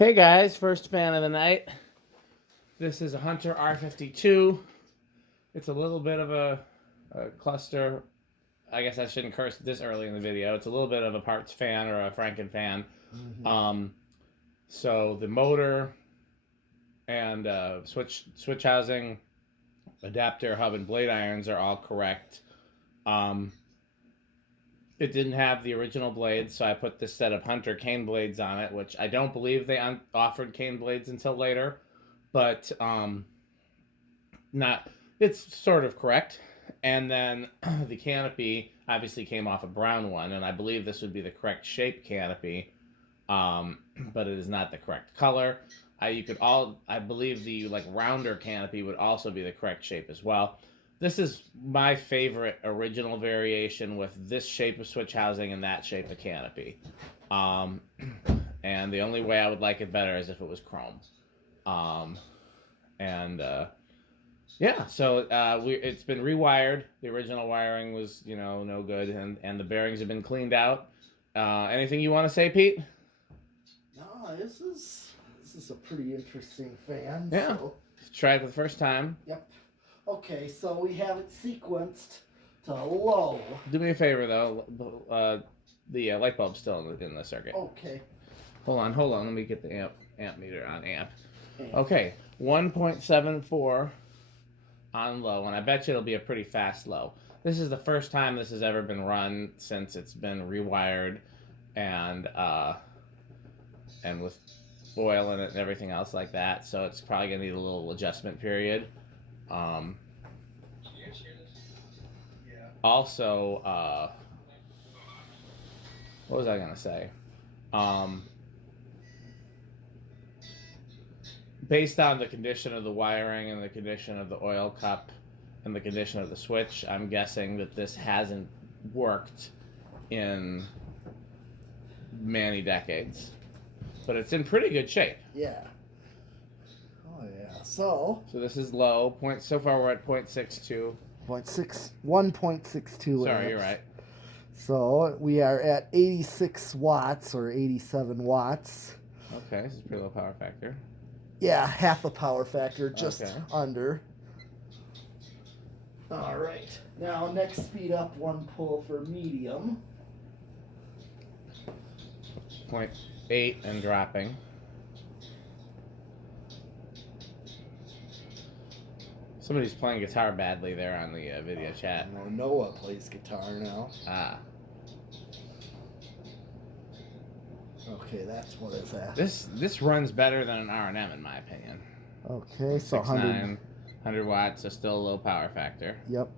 Hey guys, first fan of the night. This is a Hunter R52. It's a little bit of a cluster. I guess I shouldn't curse this early in the video. It's a little bit of a parts fan or a Franken fan. Mm-hmm. So the motor and switch housing, adapter, hub, and blade irons are all correct. It didn't have the original blades, so I put this set of Hunter cane blades on it, which I don't believe they offered cane blades until later, but not. It's sort of correct. And then the canopy obviously came off a brown one, and I believe this would be the correct shape canopy, but it is not the correct color. I believe the rounder canopy would also be the correct shape as well. This is my favorite original variation with this shape of switch housing and that shape of canopy. And the only way I would like it better is if it was chrome. Yeah, so it's been rewired. The original wiring was, no good, and the bearings have been cleaned out. Anything you want to say, Pete? No, this is a pretty interesting fan. Yeah, so. Try it for the first time. Yep. Okay, so we have it sequenced to low. Do me a favor, though. The light bulb's still in the circuit. Okay. Hold on. Let me get the amp meter on amp. Okay, 1.74 on low, and I bet you it'll be a pretty fast low. This is the first time this has ever been run since it's been rewired and with oil in it and everything else like that, so it's probably going to need a little adjustment period. Also, what was I going to say? Based on the condition of the wiring and the condition of the oil cup and the condition of the switch, I'm guessing that this hasn't worked in many decades. But it's in pretty good shape. Yeah. Oh, yeah. So this is low. So far we're at 0.62. 1.62. Sorry, you're right. So we are at 86 watts or 87 watts. Okay, this is a pretty low power factor. Yeah, half a power factor, just under. All right. Now, next speed up one pull for medium. 0.8 and dropping. Somebody's playing guitar badly there on the video chat. Noah plays guitar now. Ah. Okay, that's what it's at. This runs better than an R&M in my opinion. Okay, so 100 watts, so still a low power factor. Yep.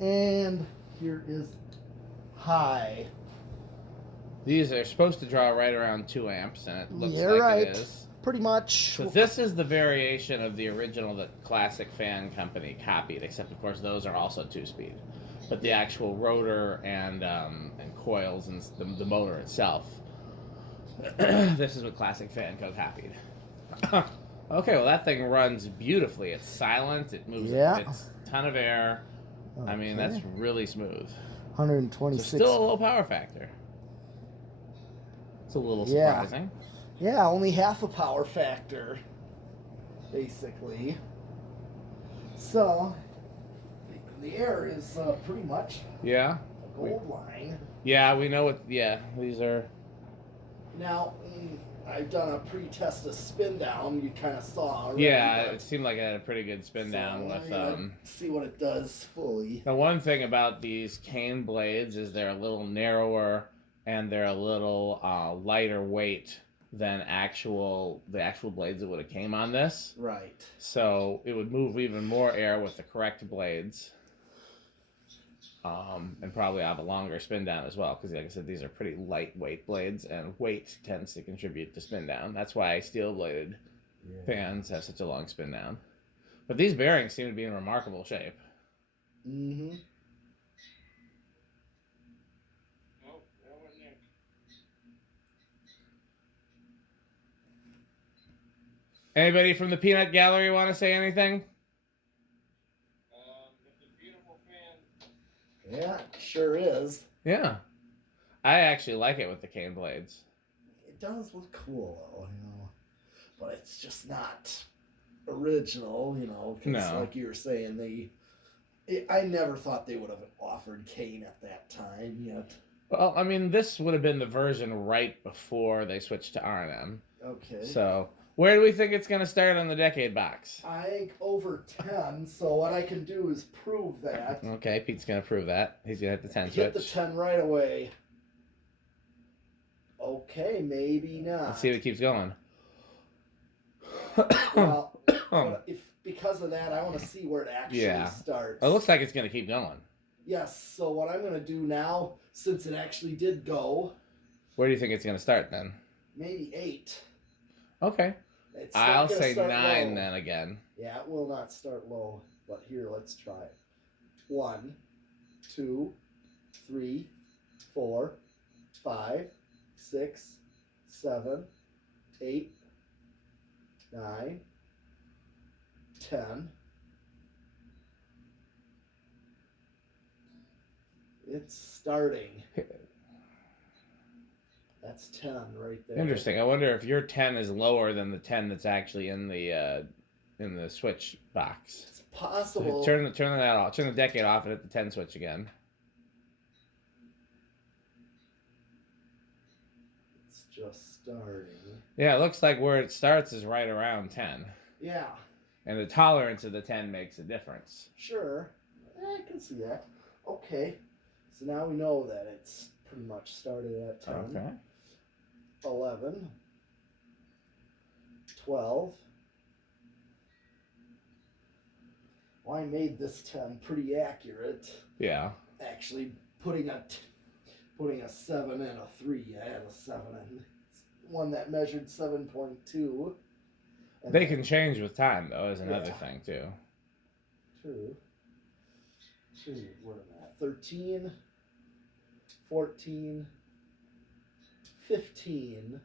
And here is high. These are supposed to draw right around 2 amps, and it looks like it is. Pretty much. So this is the variation of the original that Classic Fan Company copied, except of course those are also 2-speed. But the actual rotor and coils and the motor itself, this is what Classic Fan Co. copied. Okay, well that thing runs beautifully. It's silent. It moves. Yeah. It's a ton of air. Okay. I mean, that's really smooth. 126. So still a low power factor. It's a little surprising. Yeah, only half a power factor, basically. So, the air is pretty much a gold line. Yeah, we know what, these are. Now, I've done a pre-test of spin down, you kind of saw already. Yeah, it seemed like it had a pretty good spin down with... see what it does fully. The one thing about these cane blades is they're a little narrower and they're a little lighter weight than the actual blades that would have came on this. Right. So it would move even more air with the correct blades. And probably have a longer spin down as well, because like I said, these are pretty lightweight blades, and weight tends to contribute to spin down. That's why steel bladed fans have such a long spin down. But these bearings seem to be in remarkable shape. Mm-hmm. Anybody from the Peanut Gallery want to say anything? It's a beautiful fan. Yeah, sure is. Yeah. I actually like it with the cane blades. It does look cool, though. but it's just not original, you know, because No. like you were saying, I never thought they would have offered cane at that time yet. Well, I mean, this would have been the version right before they switched to R&M. Okay. So, where do we think it's going to start on the decade box? I think over 10, so what I can do is prove that. Okay, Pete's going to prove that. He's going to hit the 10 Hit switch. the 10 right away. Okay, maybe not. Let's see if it keeps going. Well, if because of that, I want to see where it actually starts. It looks like it's going to keep going. Yes, so what I'm going to do now, since it actually did go... Where do you think it's going to start then? Maybe 8. Okay. It's not I'll gonna say start 9 low. then again. Yeah, it will not start low. But here, let's try it. 1, 2, 3, 4, 5, 6, 7, 8, 9, 10. It's starting. That's 10 right there. Interesting. I wonder if your 10 is lower than the 10 that's actually in the switch box. It's possible. So turn that off. Turn the decade off and hit the 10 switch again. It's just starting. Yeah, it looks like where it starts is right around 10. Yeah. And the tolerance of the 10 makes a difference. Sure. I can see that. Okay. So now we know that it's pretty much started at 10. Okay. 11. 12. Well, I made this 10 pretty accurate. Yeah. Actually, putting a 7 and a 3. I had a 7 and one that measured 7.2. They can change with time, though, is another Yeah. thing, too. True. Where am I at? 13, 14, 15.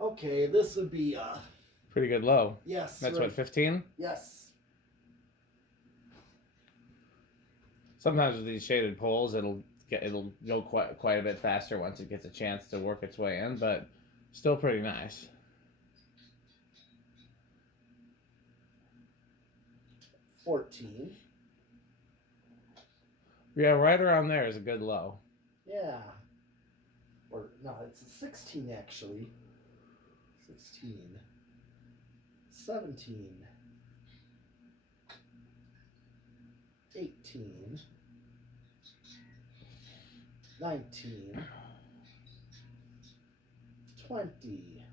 Okay, this would be Pretty good low. yes. That's right. what, 15? Yes. Sometimes with these shaded poles, it'll go quite a bit faster once it gets a chance to work its way in, but still pretty nice. 14. Yeah, right around there is a good low. Yeah. Or no, it's a 16 actually. 16. 17. 18. 19. 20.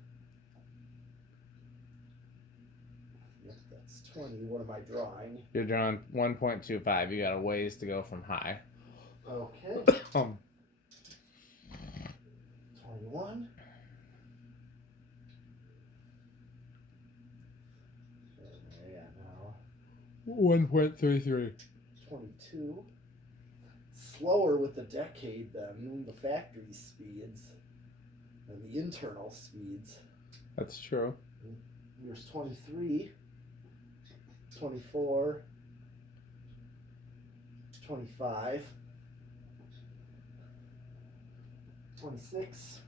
Yep, that's 20. What am I drawing? You're drawing 1.25. You got a ways to go from high. Okay. 21. Where am I at now? 1.33. 22. Slower with the decade than the factory speeds and the internal speeds. That's true. Here's 23, 24, 25, 26.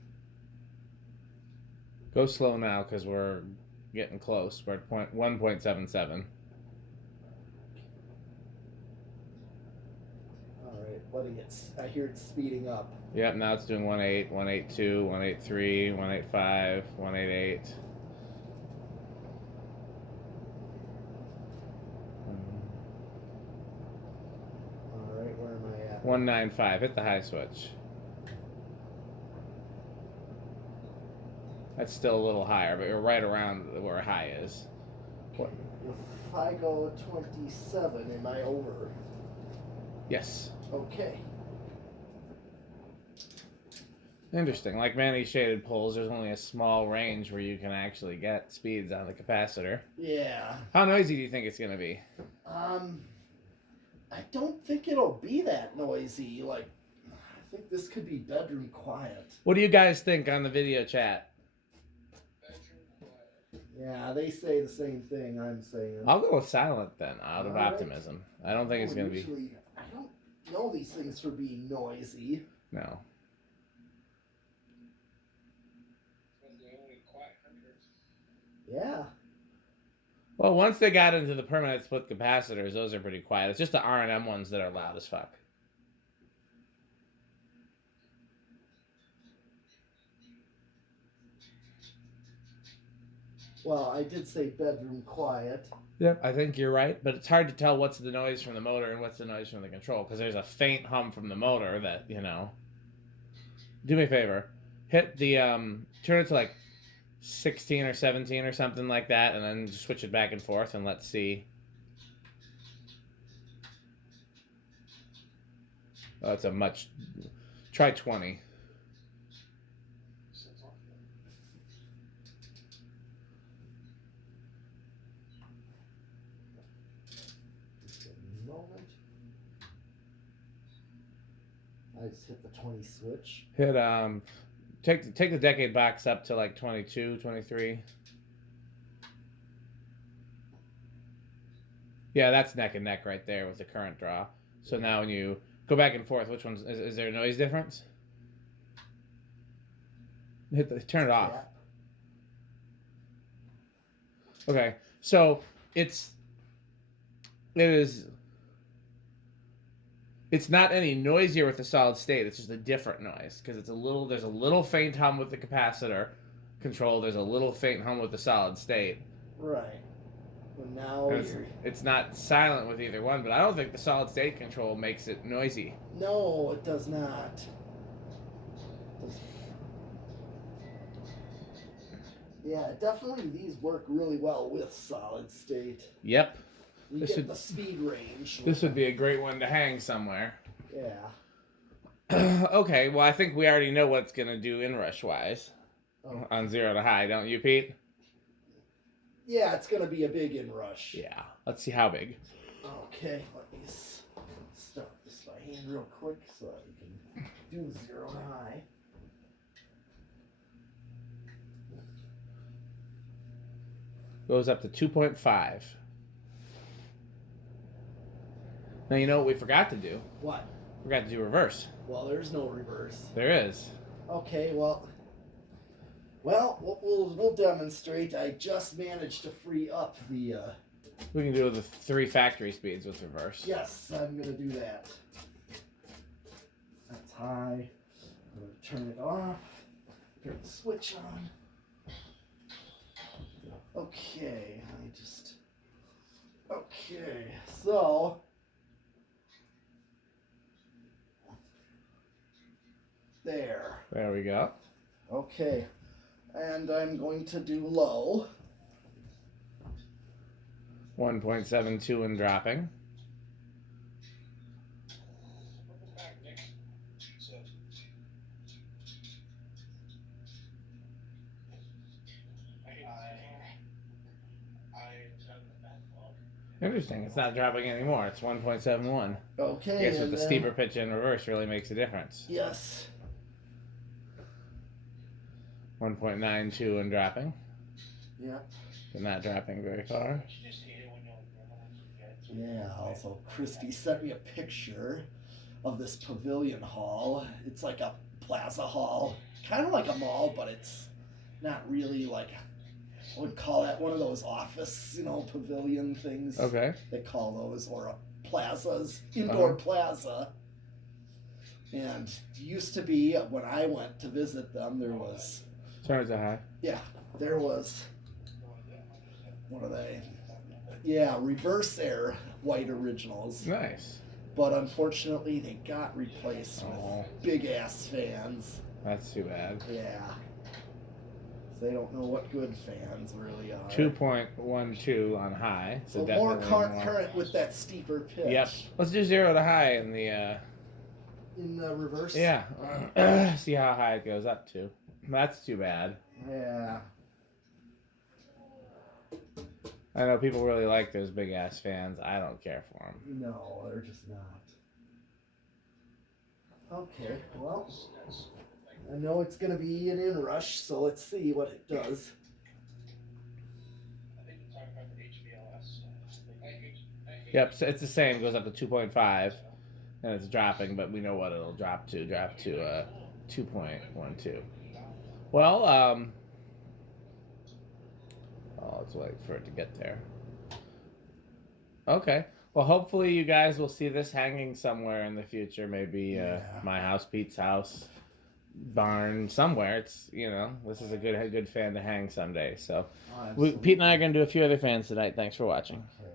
Go slow now because we're getting close. We're at 1.77. Alright, letting it, I hear it speeding up. Yep, now it's doing 1.8, 1.82, 1.83, 1.85, 1.88. Alright, where am I at? 1.95. Hit the high switch. That's still a little higher, but you're right around where high is. If I go 27, am I over? Yes. Okay. Interesting. Like many shaded poles, there's only a small range where you can actually get speeds on the capacitor. Yeah. How noisy do you think it's going to be? I don't think it'll be that noisy. Like, I think this could be bedroom quiet. What do you guys think on the video chat? Yeah, they say the same thing I'm saying. I'll go with silent then, out of All right. optimism. I don't think it's going to be... Usually, I don't know these things for being noisy. No. was the only quiet hunter. Yeah. Well, once they got into the permanent split capacitors, those are pretty quiet. It's just the R&M ones that are loud as fuck. Well, I did say bedroom quiet. Yep, I think you're right, but it's hard to tell what's the noise from the motor and what's the noise from the control, because there's a faint hum from the motor that, you know. Do me a favor. Hit the, turn it to like 16 or 17 or something like that, and then just switch it back and forth, and let's see. Oh, it's a much... Try 20. Moment. I just hit the 20 switch. Hit, take the decade box up to like 22, 23. Yeah, that's neck and neck right there with the current draw. So now when you go back and forth, which one's... Is there a noise difference? Turn it off. Okay, so it's not any noisier with the solid state. It's just a different noise because there's a little faint hum with the capacitor control. There's a little faint hum with the solid state. Right. Well, now it's not silent with either one, but I don't think the solid state control makes it noisy. No, it does not. Yeah, definitely these work really well with solid state. Yep. You get the speed range. This would be a great one to hang somewhere. Yeah. Okay, well, I think we already know what's going to do inrush-wise on 0 to high, don't you, Pete? Yeah, it's going to be a big inrush. Yeah, let's see how big. Okay, let me start this by hand real quick so that we can do 0 to high. Goes up to 2.5. Now, you know what we forgot to do? What? Forgot to do reverse. Well, there's no reverse. There is. Okay, well, we'll demonstrate. I just managed to free up the... We can do the 3 factory speeds with reverse. Yes, I'm going to do that. That's high. I'm going to turn it off. Turn the switch on. Okay, Okay, so... There we go. Okay, and I'm going to do low. 1.72 and dropping. Interesting. It's not dropping anymore. It's 1.71. Okay. I guess with the steeper pitch in reverse really makes a difference. Yes. 1.92 and dropping. Yeah. But not dropping very far. Yeah, also Christy sent me a picture of this pavilion hall. It's like a plaza hall. Kind of like a mall, but it's not really like... I would call that one of those office, pavilion things. Okay. They call those, or plazas, indoor plaza. And it used to be, when I went to visit them, there was... Turn it to high. Yeah, there was... What are they? Yeah, reversair white originals. Nice. But unfortunately, they got replaced with big-ass fans. That's too bad. Yeah. They don't know what good fans really are. 2.12 on high. So more current with that steeper pitch. Yep. Let's do 0 to high in the... In the reverse? Yeah. See how high it goes up to. That's too bad. Yeah. I know people really like those big-ass fans. I don't care for them. No, they're just not. Okay, well... I know it's going to be an inrush, so let's see what it does. Yep, so it's the same. It goes up to 2.5, and it's dropping, but we know what it'll drop to. Drop to 2.12. Well, while it's waiting for it to get there. Okay. Well, hopefully you guys will see this hanging somewhere in the future. Maybe my house, Pete's house, barn, somewhere. It's, you know, this is a good fan to hang someday. So Pete and I are going to do a few other fans tonight. Thanks for watching. Okay.